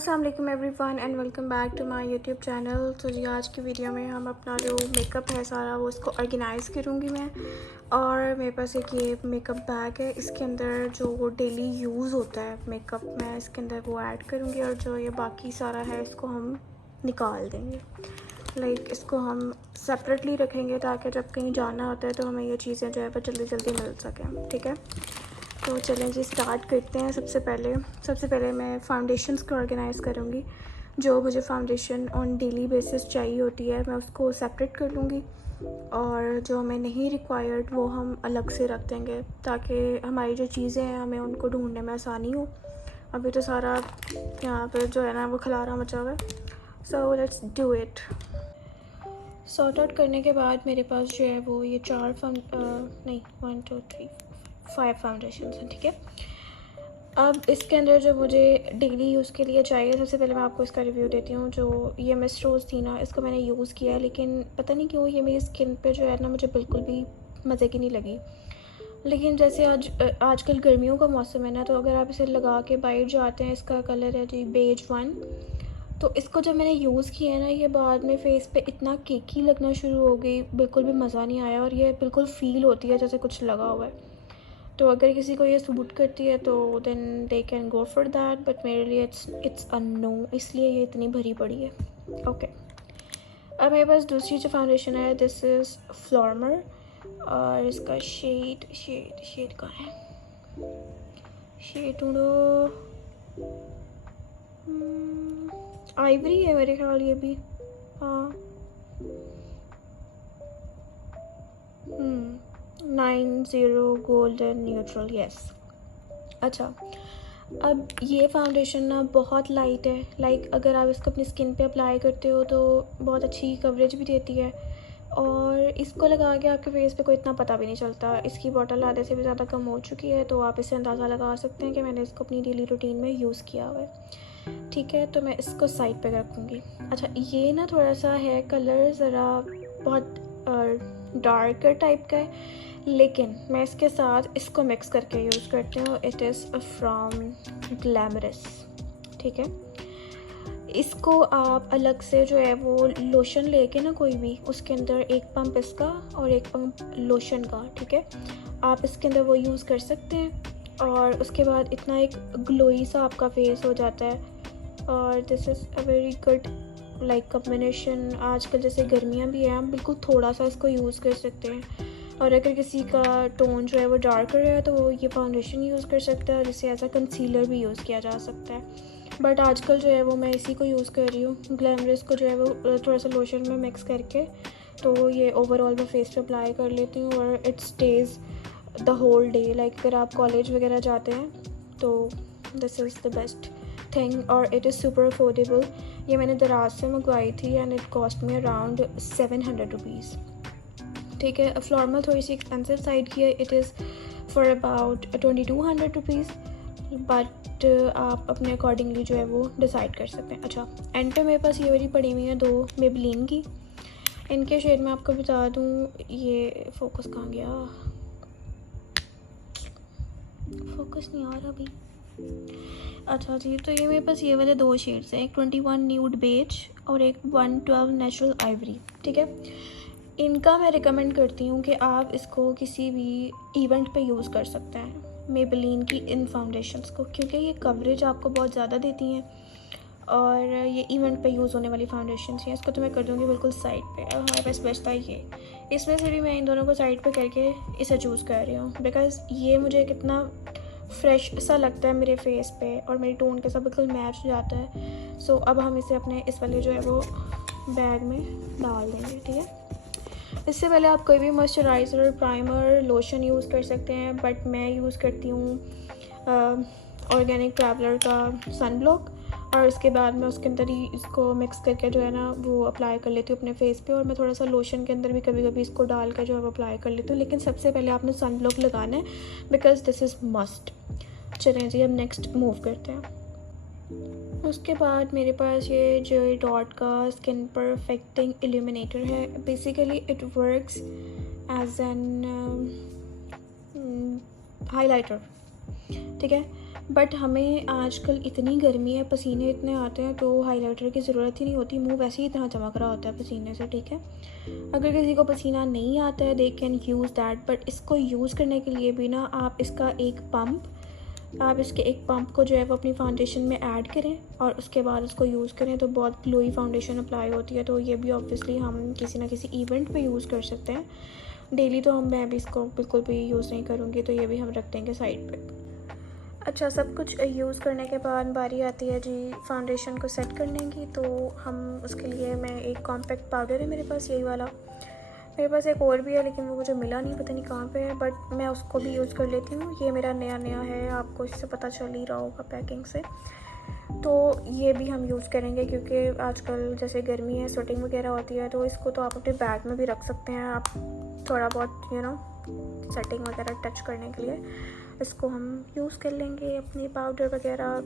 अस्सलाम वालेकुम everyone and welcome back to my YouTube channel. तो जी आज की वीडियो में हम अपना जो मेकअप है सारा वो इसको ऑर्गेनाइज़ करूँगी मैं। और मेरे पास एक ये मेकअप बैग है, इसके अंदर जो डेली यूज़ होता है मेकअप मैं इसके अंदर वो ऐड करूँगी, और जो ये बाकी सारा है इसको हम निकाल देंगे। इसको हम सेपरेटली रखेंगे ताकि जब कहीं जाना होता है तो हमें ये चीज़ें जो है वो जल्दी जल्दी मिल सकें। ठीक है, तो चलें जी स्टार्ट करते हैं। सबसे पहले मैं फाउंडेशंस को ऑर्गेनाइज़ करूँगी। जो मुझे फाउंडेशन ऑन डेली बेसिस चाहिए होती है मैं उसको सेपरेट कर लूँगी, और जो हमें नहीं रिक्वायर्ड वो हम अलग से रख देंगे ताकि हमारी जो चीज़ें हैं हमें उनको ढूंढने में आसानी हो। अभी तो सारा यहाँ पे जो है ना वो खलारा मचा हुआ है। So let's do it. Sort out करने के बाद मेरे पास जो है वो ये 1 2 3 5 फाउंडेशन हैं। ठीक है, अब इसके अंदर जो मुझे डेली यूज़ के लिए चाहिए, सबसे पहले मैं आपको इसका रिव्यू देती हूँ। जो ये मिस रोज़ थी ना, इसको मैंने यूज़ किया है, लेकिन पता नहीं क्यों ये मेरी स्किन पे जो है ना मुझे बिल्कुल भी मज़े की नहीं लगी। लेकिन जैसे आजकल गर्मियों का मौसम है ना, तो अगर आप इसे लगा के बाहर जाते हैं, इसका कलर है जी बेज 1। तो इसको जब मैंने यूज़ किया है ना, ये बाद में फेस पे इतना केकी लगना शुरू हो गई, बिल्कुल भी मज़ा नहीं आया, और ये बिल्कुल फ़ील होती है जैसे कुछ लगा हुआ है। तो अगर किसी को ये सूट करती है तो then they can go for that, but मेरे लिए इट्स अ नो, इसलिए ये इतनी भरी पड़ी है। ओके, अब मेरे पास दूसरी जो फाउंडेशन है दिस इज़ फ्लॉर्मर, और इसका शेड कहाँ है, शेड ढूंढो। आइवरी है मेरे ख्याल ये भी, हाँ 90 गोल्डन न्यूट्रल, यस। अच्छा, अब ये फाउंडेशन ना बहुत लाइट है। अगर आप इसको अपनी स्किन पे अप्लाई करते हो तो बहुत अच्छी कवरेज भी देती है, और इसको लगा के आपके फेस पे कोई इतना पता भी नहीं चलता। इसकी बॉटल आधे से भी ज़्यादा कम हो चुकी है, तो आप इसे अंदाज़ा लगा सकते हैं कि मैंने इसको अपनी डेली रूटीन में यूज़ किया हुआ है। ठीक है, तो मैं इसको साइड पे रखूँगी। अच्छा, ये ना थोड़ा सा है कलर ज़रा बहुत डार्कर टाइप का है, लेकिन मैं इसके साथ इसको मिक्स करके यूज़ करती हूँ। It is from glamorous. ठीक है, इसको आप अलग से जो है वो लोशन लेके ना, कोई भी उसके अंदर एक पंप इसका और एक पंप लोशन का, ठीक है, आप इसके अंदर वो यूज़ कर सकते हैं, और उसके बाद इतना एक ग्लोई सा आपका फेस हो जाता है। और this is a very good combination. आजकल जैसे गर्मियाँ भी हैं, आप बिल्कुल थोड़ा सा इसको यूज़ कर सकते हैं, और अगर किसी का टोन जो है वो डार्कर है तो वो ये फाउंडेशन यूज़ कर सकता है, और इसे एज अ कंसीलर भी यूज़ किया जा सकता है। बट आजकल जो है वो मैं इसी को यूज़ कर रही हूँ, ग्लैमरस को जो है वो थोड़ा सा लोशन में मिक्स करके, तो ये ओवरऑल मैं फेस पे अप्लाई कर लेती हूँ, और it stays the whole day. अगर आप कॉलेज वगैरह जाते हैं तो this is the best thing, और इट इज़ सुपर अफोर्डेबल। ये मैंने दराज से मंगवाई थी and it cost me around 700 rupees. ठीक है, फ्लॉर्मल थोड़ी सी एक्सपेंसिव साइड की है, it is for about 2200 rupees, but आप अपने अकॉर्डिंगली जो है वो डिसाइड कर सकते हैं। अच्छा, एंड पे मेरे पास ये वाली पड़ी हुई है 2 मेबलिन की। इनके शेड मैं आपको बता दूँ, ये फोकस कहाँ गया, फोकस नहीं आ रहा अभी। अच्छा जी, तो ये मेरे पास ये वाले 2 शेड्स हैं, एक 21 न्यूड बेज और एक 112 नेचुरल आइवरी। ठीक है, इनका मैं रिकमेंड करती हूँ कि आप इसको किसी भी इवेंट पे यूज़ कर सकते हैं, मेबेलिन की इन फाउंडेशंस को, क्योंकि ये कवरेज आपको बहुत ज़्यादा देती हैं, और ये इवेंट पे यूज़ होने वाली फाउंडेशंस हैं। इसको तो मैं कर दूँगी बिल्कुल साइड पे, और हमारे पास बचता है ये। इसमें से भी मैं इन दोनों को साइड पे करके इसे चूज़ कर रही हूँ, बिकॉज़ ये मुझे कितना फ्रेश सा लगता है मेरे फेस पे, और मेरी टोन के साथ बिल्कुल मैच हो जाता है। सो अब हम इसे अपने इस वाले जो है वो बैग में डाल देंगे। ठीक है, इससे पहले आप कोई भी मॉइस्चराइज़र, प्राइमर, लोशन यूज़ कर सकते हैं, बट मैं यूज़ करती हूँ ऑर्गेनिक ट्रैवलर का सन ब्लॉक, और उसके बाद मैं उसके अंदर ही इसको मिक्स करके जो है ना वो अप्लाई कर लेती हूँ अपने फेस पे, और मैं थोड़ा सा लोशन के अंदर भी कभी कभी इसको डाल कर जो है वो अप्लाई कर लेती हूँ। लेकिन सबसे पहले आपने सन ब्लॉक लगाना है, बिकॉज दिस इज़ मस्ट। चलें जी, अब नेक्स्ट मूव करते हैं। उसके बाद मेरे पास ये जो डॉट का स्किन परफेक्टिंग इल्यूमिनेटर है। Basically it works as an highlighter. ठीक है, बट हमें आजकल इतनी गर्मी है, पसीने इतने आते हैं, तो हाइलाइटर की ज़रूरत ही नहीं होती, मुंह वैसे ही इतना चमक रहा होता है पसीने से, ठीक है। अगर किसी को पसीना नहीं आता है they can use that, but इसको यूज़ करने के लिए भी ना आप इसका इसके एक पंप को जो है वो अपनी फाउंडेशन में ऐड करें और उसके बाद उसको यूज़ करें तो बहुत ग्लोई फाउंडेशन अप्लाई होती है। तो ये भी ऑब्वियसली हम किसी ना किसी इवेंट पे यूज़ कर सकते हैं। डेली तो मैं भी इसको बिल्कुल भी यूज़ नहीं करूँगी, तो ये भी हम रख देंगे साइड पे। अच्छा, सब कुछ यूज़ करने के बाद बारी आती है जी फाउंडेशन को सेट करने की। तो हम उसके लिए, मैं एक कॉम्पैक्ट पाउडर है मेरे पास, यही वाला। मेरे पास एक और भी है लेकिन वो मुझे मिला नहीं, पता नहीं कहाँ पे है, बट मैं उसको भी यूज़ कर लेती हूँ। ये मेरा नया है, आपको इससे पता चल ही रहा होगा पैकिंग से। तो ये भी हम यूज़ करेंगे क्योंकि आजकल जैसे गर्मी है, स्वेटिंग वगैरह होती है, तो इसको तो आप अपने बैग में भी रख सकते हैं। आप थोड़ा बहुत सेटिंग वगैरह टच करने के लिए इसको हम यूज़ कर लेंगे अपनी पाउडर वगैरह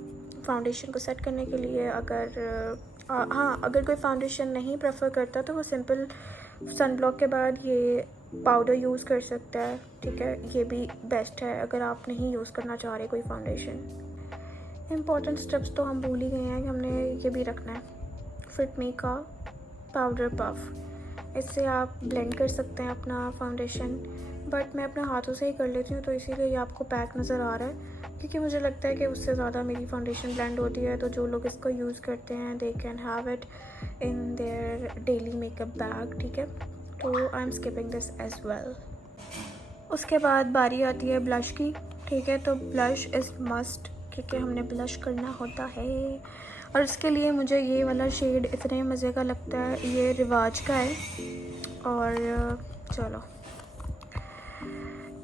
फाउंडेशन को सेट करने के लिए। अगर कोई फाउंडेशन नहीं प्रेफर करता तो वो सिंपल सनब्लॉक के बाद ये पाउडर यूज़ कर सकता है, ठीक है। ये भी बेस्ट है अगर आप नहीं यूज़ करना चाह रहे कोई फाउंडेशन। इम्पॉर्टेंट स्टेप्स तो हम भूल ही गए हैं कि हमने ये भी रखना है, फिट मी का पाउडर पफ। इससे आप ब्लेंड कर सकते हैं अपना फाउंडेशन, बट मैं अपने हाथों से ही कर लेती हूँ, तो इसीलिए ये आपको पैक नज़र आ रहा है, क्योंकि मुझे लगता है कि उससे ज़्यादा मेरी फाउंडेशन ब्लेंड होती है। तो जो लोग इसको यूज़ करते हैं they can have it in their daily makeup bag, ठीक है। तो I am skipping this as well. उसके बाद बारी आती है ब्लश की, ठीक है। तो ब्लश इज़ मस्ट, क्योंकि हमने ब्लश करना होता है। और इसके लिए मुझे ये वाला शेड इतने मज़े का लगता है, ये रिवाज का है। और चलो,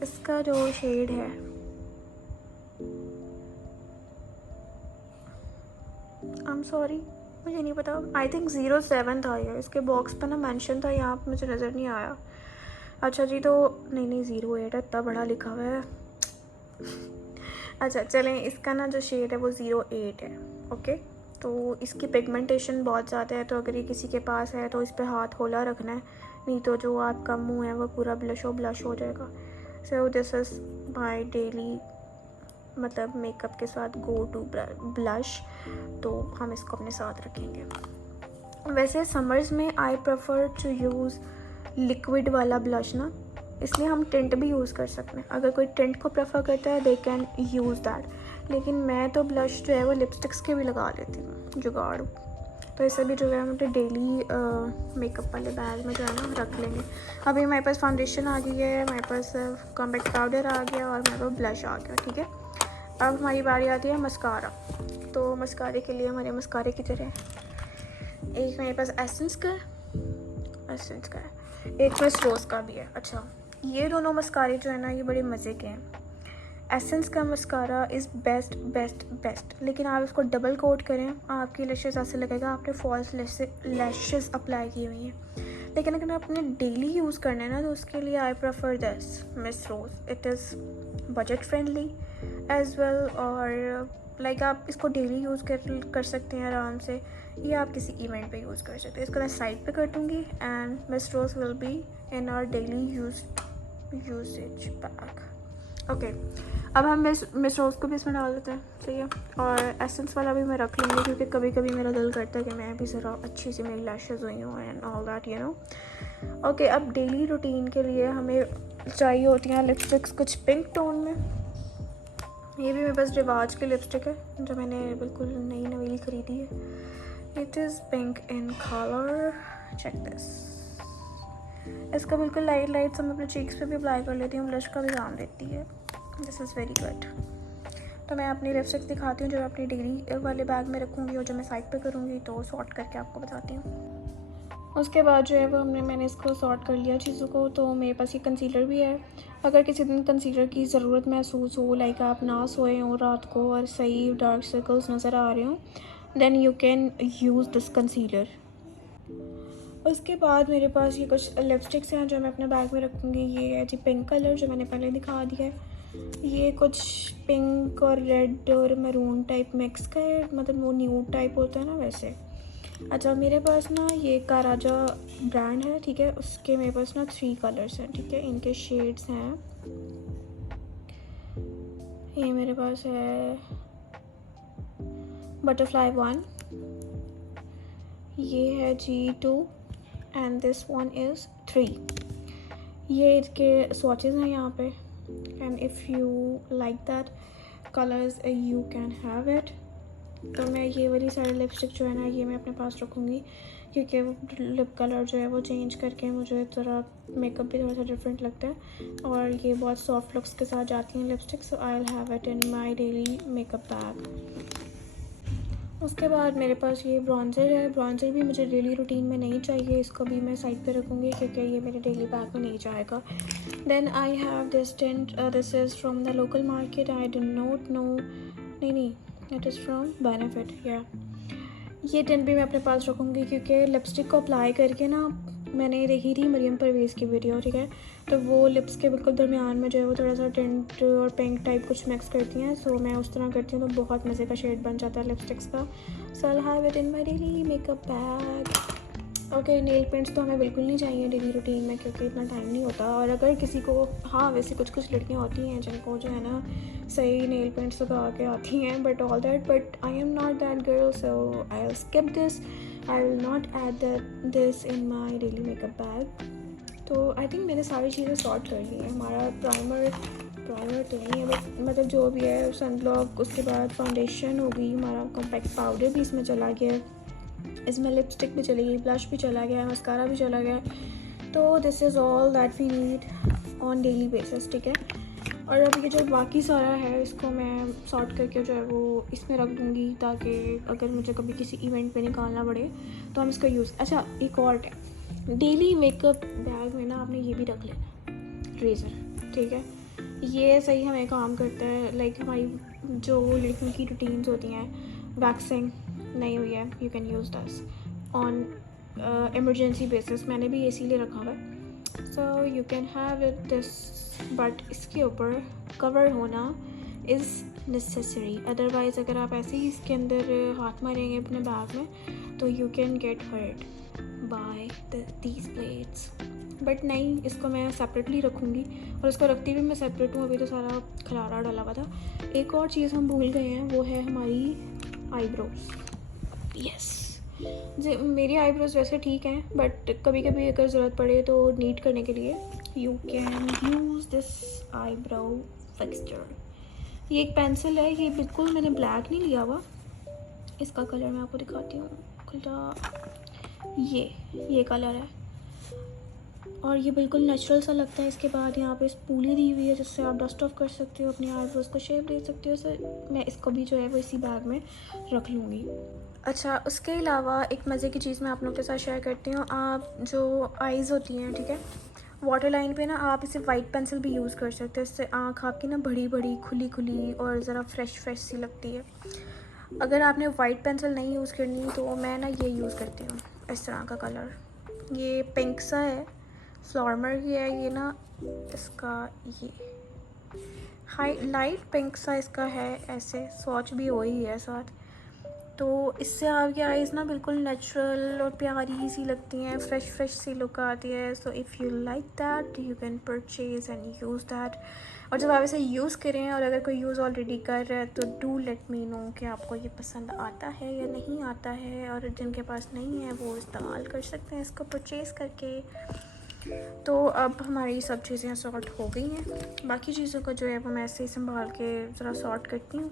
इसका जो शेड है आई एम सॉरी, मुझे नहीं पता, आई थिंक 07 था ये, इसके बॉक्स पर ना मेंशन था, यहाँ पर मुझे नज़र नहीं आया। अच्छा जी, तो नहीं 08 है, इतना बड़ा लिखा हुआ है। अच्छा चलें, इसका ना जो शेड है वो 08 है, ओके। तो इसकी पिगमेंटेशन बहुत ज़्यादा है, तो अगर ये किसी के पास है तो इस पर हाथ होला रखना है, नहीं तो जो आपका मुंह है वो पूरा ब्लश हो जाएगा। So this is my daily, मतलब मेकअप के साथ गो टू ब्लश, तो हम इसको अपने साथ रखेंगे। वैसे समर्स में I prefer to use liquid वाला ब्लश ना, इसलिए हम टिंट भी यूज़ कर सकते हैं। अगर कोई टिंट को प्रेफर करता है दे कैन यूज़ दैट, लेकिन मैं तो ब्लश जो है वो लिपस्टिक्स के भी लगा लेती हूँ, जुगाड़। तो इसे भी जो है हम अपने डेली मेकअप वाले बैग में जो है ना रख लेंगे। अभी हमारे पास फाउंडेशन आ गई है, हमारे पास कॉम्पैक्ट पाउडर आ गया और हमारे पास ब्लश आ गया, ठीक है। अब हमारी बारी आती है मस्कारा। तो मस्कारे के लिए हमारे मस्कारे की तरह एक मेरे पास एसेंस का है, एक मिस रोज़ का भी है। अच्छा, ये दोनों मस्कारे जो है ना ये बड़े मज़े के हैं। एसेंस का मस्कारा इज़ बेस्ट, लेकिन आप इसको डबल कोट करें आपकी लैशेस ऐसे लगेगा आपने फॉल्स लैशेस अप्लाई की हुई हैं। लेकिन अगर आपने डेली यूज़ करना है ना, तो उसके लिए I prefer this Miss Rose. It is budget friendly as well, और लाइक आप इसको डेली यूज़ कर सकते हैं आराम से, या आप किसी इवेंट पे यूज़ कर सकते हैं। इसको मैं साइड पे कर दूँगी and Miss Rose will be in our daily usage bag, okay. अब हम मिस रोज़ को भी इसमें डाल देते हैं, सही है। और एसेंस वाला भी मैं रख लूँगी क्योंकि कभी कभी मेरा दिल करता है कि मैं भी ज़रा अच्छी सी मेरी लैशेज़ हुई हूँ and all that, you know. Okay, अब डेली रूटीन के लिए हमें चाहिए होती हैं लिपस्टिक्स कुछ पिंक टोन में। ये भी मेरे पास रिवाज की लिपस्टिक है जो मैंने बिल्कुल नई नवीली ख़रीदी है। It is pink in colour, check this. इसका बिल्कुल लाइट सा मैं अपने चीक्स पे भी अप्लाई कर लेती हूँ, ब्लश का भी काम देती है। This is very good. तो मैं अपनी लिपस्टिक्स दिखाती हूँ जो मैं अपनी डेली वाले बैग में रखूँगी और जो मैं साइड पे करूँगी, तो सॉर्ट करके आपको बताती हूँ। उसके बाद जो है वो मैंने इसको सॉर्ट कर लिया चीज़ों को। तो मेरे पास ये कंसीलर भी है। अगर किसी दिन कंसीलर की ज़रूरत महसूस हो, लाइक आप ना सोए हो रात को और सही डार्क सर्कल्स नज़र आ रहे हो, then you can use this concealer. उसके बाद मेरे पास ये कुछ लिपस्टिक्स हैं जो मैं अपने बैग में रखूँगी। ये है जी पिंक कलर जो मैंने पहले दिखा दिया है। ये कुछ पिंक और रेड और मैरून टाइप मिक्स का है, मतलब वो न्यूड टाइप होता है ना वैसे। अच्छा, मेरे पास ना ये काराजा ब्रांड है, ठीक है। उसके मेरे पास ना 3 कलर्स हैं, ठीक है। इनके शेड्स हैं, ये मेरे पास है बटरफ्लाई 1, ये है G2 and this one is 3। ये इसके स्वॉचेज़ हैं यहाँ पे, and if you like that colours you can have it. तो मैं ये वाली सारी लिपस्टिक जो है ना, ये मैं अपने पास रखूँगी, क्योंकि वो लिप कलर जो है वो चेंज करके मुझे थोड़ा मेकअप भी थोड़ा सा डिफरेंट लगता है, और ये बहुत सॉफ्ट लुक्स के साथ जाती हैं lipstick. So I will have it in my daily makeup bag. उसके बाद मेरे पास ये ब्रॉन्ज़र है। ब्रॉन्ज़र भी मुझे डेली रूटीन में नहीं चाहिए, इसको भी मैं साइड पे रखूँगी क्योंकि ये मेरे डेली बैग में नहीं जाएगा। Then I have this tint, this is from the local market, I do not know, नहीं, इट इज़ फ्रॉम बेनिफिट। या ये टिंट भी मैं अपने पास रखूँगी क्योंकि लिपस्टिक को अप्लाई करके ना, मैंने देखी थी मरियम परवेज़ की वीडियो, ठीक है, तो वो लिप्स के बिल्कुल दरमियान में जो है वो थोड़ा सा टिंट और पिंक टाइप कुछ मिक्स करती हैं। सो मैं उस तरह करती हूँ तो बहुत मज़े का शेड बन जाता है लिपस्टिक्स का। So I have it in my daily makeup bag. Okay, nail paints तो हमें बिल्कुल नहीं चाहिए डेली रूटीन में क्योंकि इतना टाइम नहीं होता, और अगर किसी को, हाँ वैसे कुछ लड़कियाँ होती हैं जिनको जो है ना सही नेल पेंट्स लगा के आती हैं, but I am not that girl, so I will skip this, I will not add this in my daily makeup bag. तो आई थिंक मैंने सारी चीज़ें सॉर्ट कर ली हैं। हमारा प्राइमर तो नहीं है, बट मतलब जो भी है, सनब्लॉक, उसके बाद फाउंडेशन हो गई, हमारा कॉम्पैक्ट पाउडर भी इसमें चला गया है, इसमें लिपस्टिक भी चली गई, ब्लश भी चला गया, मस्कारा भी चला गया। तो this is all that we need on daily basis, ठीक है। और अब ये जो बाकी सारा है इसको मैं सॉर्ट करके जो है वो इसमें रख दूँगी, ताकि अगर मुझे कभी किसी इवेंट पे निकालना पड़े तो हम इसका यूज़। अच्छा, एक और है, डेली मेकअप बैग में ना आपने ये भी रख लेना, रेज़र, ठीक है। ये सही हमें काम करता है, लाइक हमारी जो लड़कियों की रूटीन्स होती हैं, वैक्सिंग नहीं हुई है, you can use this on emergency basis. मैंने भी इसीलिए रखा हुआ है। So you can have it this, but इसके ऊपर कवर होना इज़ नेसेसरी, अदरवाइज़ अगर आप ऐसे ही इसके अंदर हाथ मारेंगे अपने बैग में तो you can get hurt by these plates. But नहीं, इसको मैं सेपरेटली रखूँगी, और इसको रखती भी मैं सेपरेट हूँ। अभी तो सारा खलारा डाला हुआ था। एक और चीज़ हम भूल गए हैं, वो है हमारी आईब्रोज। यस, मेरी आईब्रोज वैसे ठीक हैं, बट कभी कभी अगर ज़रूरत पड़े तो नीट करने के लिए you can use this eyebrow fixture. ये एक पेंसिल है, ये बिल्कुल मैंने ब्लैक नहीं लिया हुआ, इसका कलर मैं आपको दिखाती हूँ, ये कलर है, और ये बिल्कुल नेचुरल सा लगता है। इसके बाद यहाँ पे स्पूली दी हुई है जिससे आप डस्ट ऑफ कर सकते हो, अपनी आईब्रोज को शेप दे सकते हो। सो मैं इसको भी जो है वो इसी बैग में रख लूँगी। अच्छा, उसके अलावा एक मज़े की चीज़ मैं आप लोगों के साथ शेयर करती हूँ। आप जो आईज़ होती हैं, ठीक है, वाटर लाइन पे ना आप इसे वाइट पेंसिल भी यूज़ कर सकते हैं। इससे आँख आपकी ना बड़ी बड़ी खुली और ज़रा फ्रेश सी लगती है। अगर आपने वाइट पेंसिल नहीं यूज़ करनी तो मैं ना ये यूज़ करती हूँ, इस तरह का कलर, ये पिंक सा है, फ्लार्मर की है ये ना, इसका ये हाई लाइट पिंक सा इसका है, ऐसे स्वॉच भी वही है साथ। तो इससे आपकी आईज़ ना बिल्कुल नेचुरल और प्यारी सी लगती हैं, फ्रेश सी लुक आती है। So if you like that you can purchase and use that. और जब आप इसे यूज़ करें, और अगर कोई यूज़ ऑलरेडी कर रहा है तो डू लेट मी नो कि आपको ये पसंद आता है या नहीं आता है, और जिनके पास नहीं है वो इस्तेमाल कर सकते हैं इसको परचेज़ करके। तो अब हमारी सब चीज़ें सॉर्ट हो गई हैं, बाकी चीज़ों का जो है वो मैं ऐसे ही संभाल के ज़रा सॉर्ट करती हूँ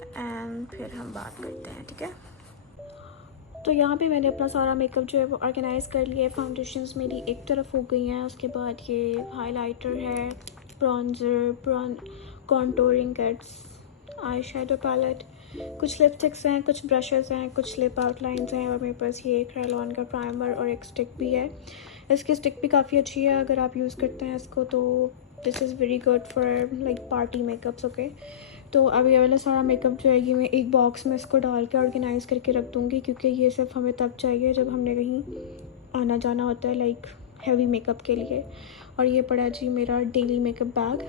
एंड फिर हम बात करते हैं, ठीक है। तो यहाँ पे मैंने अपना सारा मेकअप जो है वो ऑर्गेनाइज़ कर लिया है। फाउंडेशंस मेरी एक तरफ हो गई हैं, उसके बाद ये हाइलाइटर है, bronzer, contouring kits, eye shadow palette, कुछ लिपस्टिक्स हैं, कुछ ब्रशेज़ हैं, कुछ लिप आउटलाइंस हैं, और मेरे पास ये एक रेलॉन का प्राइमर और एक स्टिक भी है। इसकी स्टिक भी काफ़ी अच्छी है, अगर आप यूज़ करते हैं इसको तो this is very good for like party makeups, okay. तो अब ये वाला सारा मेकअप जो है ये मैं एक बॉक्स में इसको डाल के ऑर्गेनाइज़ करके रख दूँगी, क्योंकि ये सिर्फ हमें तब चाहिए जब हमने कहीं आना जाना होता है, लाइक हैवी मेकअप के लिए। और ये पड़ा जी मेरा डेली मेकअप बैग,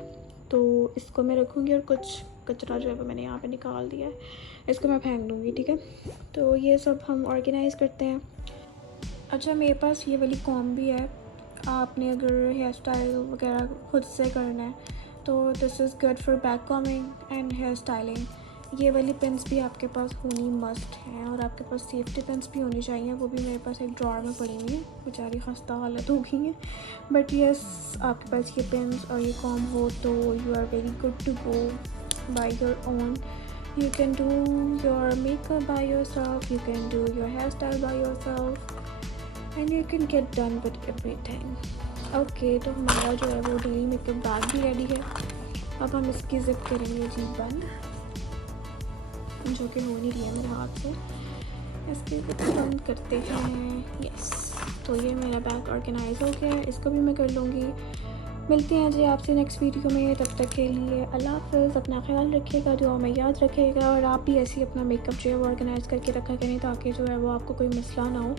तो इसको मैं रखूँगी, और कुछ कचरा जो है वो मैंने यहाँ पे निकाल दिया है, इसको मैं फेंक दूँगी, ठीक है। तो ये सब हम ऑर्गेनाइज़ करते हैं। अच्छा, मेरे पास ये वाली कॉम्ब भी है, आपने अगर हेयर स्टाइल वगैरह खुद से करना है तो this is good for back combing and hair styling. ये वाली पेन्स भी आपके पास होनी मस्ट है, और आपके पास सेफ्टी पेन्स भी होनी चाहिए। वो भी मेरे पास एक ड्रॉर में पड़ी हुई है, बेचारी खस्ता हालत हो गई है। बट यस, आपके पास ये पेन्स और ये कॉम हो तो you are very good to go by your own. You can do your makeup by yourself, you can do your hairstyle by yourself, and you can get done with everything. Okay, तो हमारा जो है वो daily makeup bag भी ready है। अब हम इसकी जिप करेंगे जी बंद, जो कि हो नहीं रही है मेरे हाथ से। इसकी जिप बंद करते हैं। यस, तो ये मेरा बैग ऑर्गेनाइज हो गया है, इसको भी मैं कर लूँगी। मिलते हैं जी आपसे नेक्स्ट वीडियो में, तब तक के लिए अल्लाह हाफ़िज़। अपना ख्याल रखिएगा, दुआ में याद रखिएगा, और आप भी ऐसे ही अपना मेकअप जो है वो ऑर्गेनाइज़ करके रखा करें, ताकि जो है वो आपको कोई मसला ना हो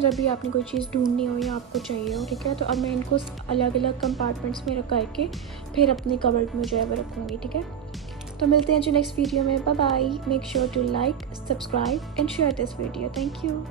जब भी आपने कोई चीज़ ढूंढनी हो या आपको चाहिए हो। ठीक है, तो अब मैं इनको अलग अलग कंपार्टमेंट्स में रख करके फिर अपनी कबर्ड में जो है वो रखूँगी। ठीक है, तो मिलते हैं जी नेक्स्ट वीडियो में। Bye bye. Make sure to like, subscribe and share this video. Thank you.